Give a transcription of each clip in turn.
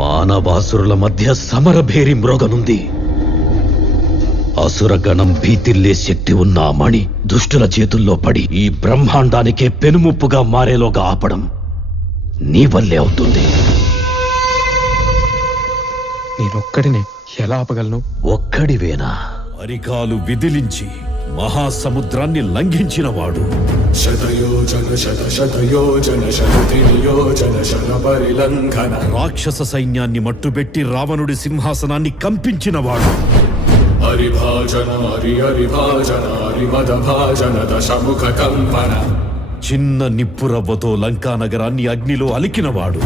మానవాసురుల మధ్య సమరభేరి మ్రోగనుంది. అసురగణం భీతిల్లే శక్తి ఉన్న ఆ మణి దుష్టుల చేతుల్లో పడి ఈ బ్రహ్మాండానికే పెనుముప్పుగా మారేలోగా ఆపడం నీ వల్లే అవుతుంది. నేనొక్కడినే ఎలా ఆపగలను? ఒక్కడివేనా? అరికాలు విదిలించి మహాసముద్రాన్ని లంఘించినవాడు. శతయోజన శతయోజన శతయోజన శత పరిలంఘన. రాక్షస సైన్యాన్ని మట్టుబెట్టి రావణుడి సింహాసనాన్ని కంపించినవాడు. హరిభాజన హరిభాజన హరిమద భాజన దశముఖ కంపన. చిన్న నిప్పురవ్వతో లంకా నగరాన్ని అగ్నిలో అలికినవాడు.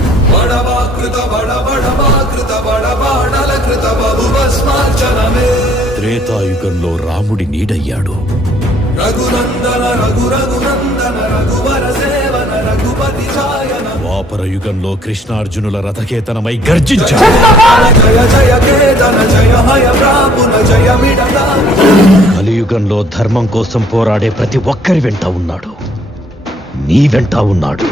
త్రేతాయుగంలో రాముడి నీడయ్యాడు. ద్వాపర యుగంలో కృష్ణార్జునుల రథకేతనమై గర్జించాడు. కలియుగంలో ధర్మం కోసం పోరాడే ప్రతి ఒక్కరి వెంట ఉన్నాడు. నీ వెంట ఉన్నాడు.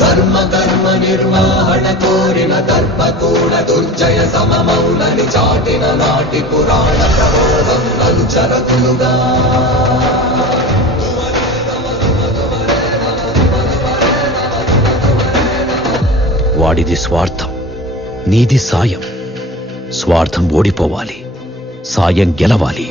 ధర్మ కర్మ నిర్వహణ కోరిన దర్పకూడ దుర్జయ సమమౌలని చాటిన నాటి పురాణ ప్రబోధం అనుచరకులుగా. వాడిది స్వార్థం, నీది సాయం. స్వార్థం ఓడిపోవాలి, సాయం గెలవాలి.